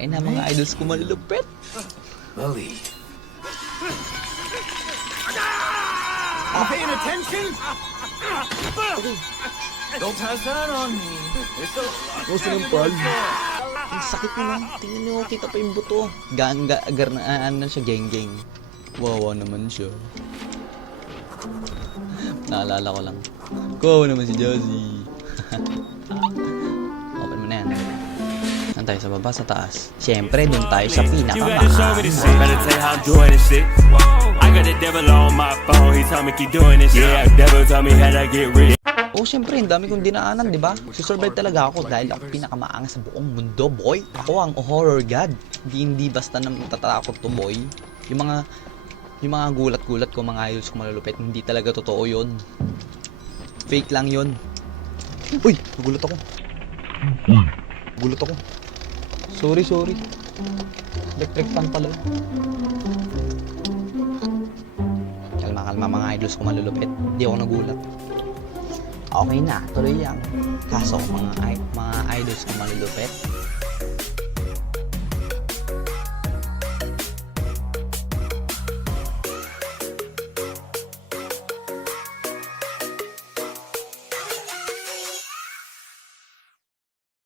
Ay na mga idols ko malulupit. Lily. You paying attention? Don't pass that on me. It's a lot. Gusto ng pal. Ang sakit mo lang. Tingnan nyo, kita pa yung buto. Ano na siya, geng-geng. Wawa naman siya. Naalala ko lang. Kawawa naman si Jazzy. Open mo na yan. Saan tayo? Sa baba, sa taas? Siyempre, dun tayo sa pinakamahal. I got the devil on my phone, he told me keep doing this. Yeah, devil told me how to get rich. Oh, siyempre, ang dami kong dinaanan, di ba? Susurvive talaga ako dahil ako pinakamaangas sa buong mundo, boy. Ako ang horror god. Hindi basta nang tatakot to, boy. Yung mga gulat-gulat ko, mga idols ko malulupit, hindi talaga totoo yun. Fake lang yun. Uy, nagulat ako. Nagulat ako. Sorry. Electric fan pala. Kalma mga idols ko malulupit. Hindi ako nagulat. Okay na, tuloy lang. Kaso mga idols ko malulupit,